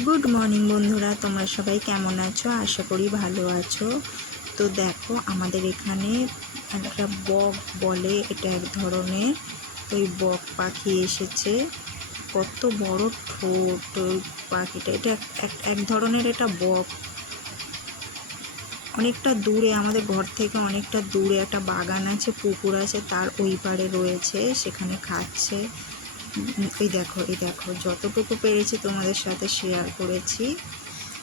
Good morning বন্ধুরা, তোমরা সবাই কেমন আছো? আশা করি ভালো আছো। তো দেখো, আমাদের এখানে একটা বক বলে, এটা এক ধরনের, ওই বক পাখি এসেছে। কত বড় ঠোঁট ওই পাখিটা, এটা এক ধরনের, এটা বক। অনেকটা দূরে, আমাদের ঘর থেকে অনেকটা দূরে একটা বাগান আছে, পুকুর আছে, তার ওই পারে রয়েছে, সেখানে খাচ্ছে। এই দেখো যতটুকু পেরেছি তোমাদের সাথে শেয়ার করেছি।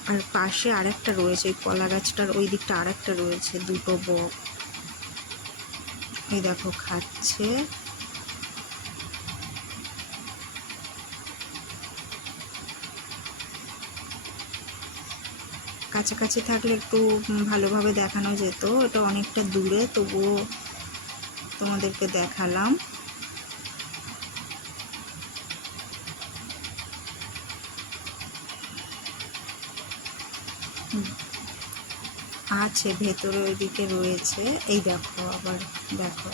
আর পাশে আরেকটা রয়েছে, ওই কলা গাছটার ওই দিকটা আরেকটা রয়েছে, দুটো বক। এই দেখো খাচ্ছে। কাছাকাছি থাকলে একটু ভালোভাবে দেখানো যেত, এটা অনেকটা দূরে, তবুও তোমাদেরকে দেখালাম। আছে ভেতরে, ওইদিকে রয়েছে। এই দেখো, আবার দেখো।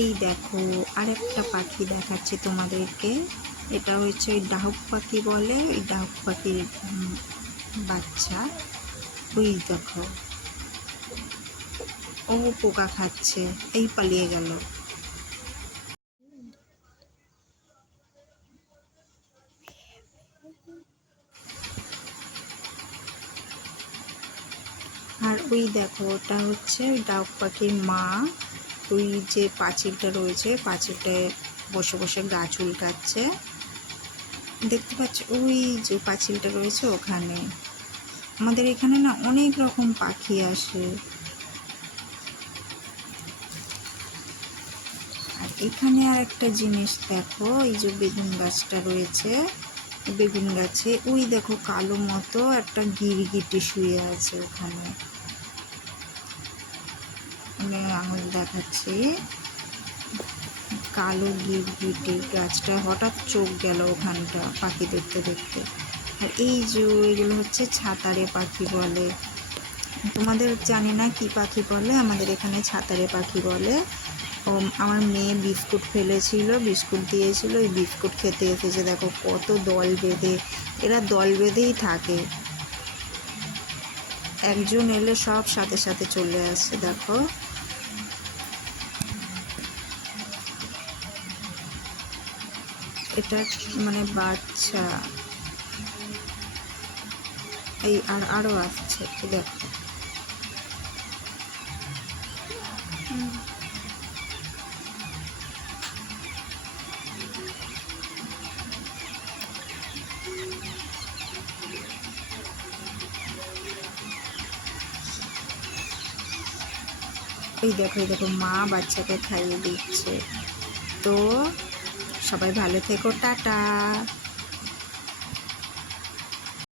এই দেখো, আরেকটা পাখি দেখাচ্ছি তোমাদেরকে। এটা হচ্ছে ওই ডাহুক পাখি বলে, ওই ডাহুক পাখির বাচ্চা। ওই দেখো, ও পোকা খাচ্ছে, এই পালিয়ে গেল। আর ওই দেখো, ওটা হচ্ছে ওই ডাহুক পাখির মা। ওই যে পাঁচিলটা রয়েছে, পাঁচিলটায় বসে বসে গাছ উল্টাচ্ছে, দেখতে পাচ্ছ? ওই যে পাঁচিলটা রয়েছে ওখানে। আমাদের এখানে না অনেক রকম পাখি আসে। আর এখানে আর একটা জিনিস দেখো, এই যে বেগুন গাছটা রয়েছে, বেগুন গাছে ওই দেখো কালো মতো একটা গিরগিটি শুয়ে আছে ওখানে। আমি আঙুল দেখাচ্ছি, কালো গিরগিটি। গাছটা হঠাৎ চোখ গেল ওখানটা পাখি দেখতে দেখতে। আর এই যে এগুলো হচ্ছে ছাতারে পাখি বলে। তোমাদের জানি না কি পাখি বলে, আমাদের এখানে ছাতারে পাখি বলে। ও আমার মেয়ে বিস্কুট ফেলেছিল, বিস্কুট দিয়েছিল, ওই বিস্কুট খেতে এসেছে। দেখো কত দল বেঁধে, এরা দল বেঁধেই থাকে, একজন এলে সব সাথে সাথে চলে আসছে। দেখো, এটা মানে বাচ্চা। এই আরও আসছে, দেখো। এই দেখো মা বাচ্চাকে খাইয়ে দিচ্ছে। তো সবাই ভালো থেকো, টাটা।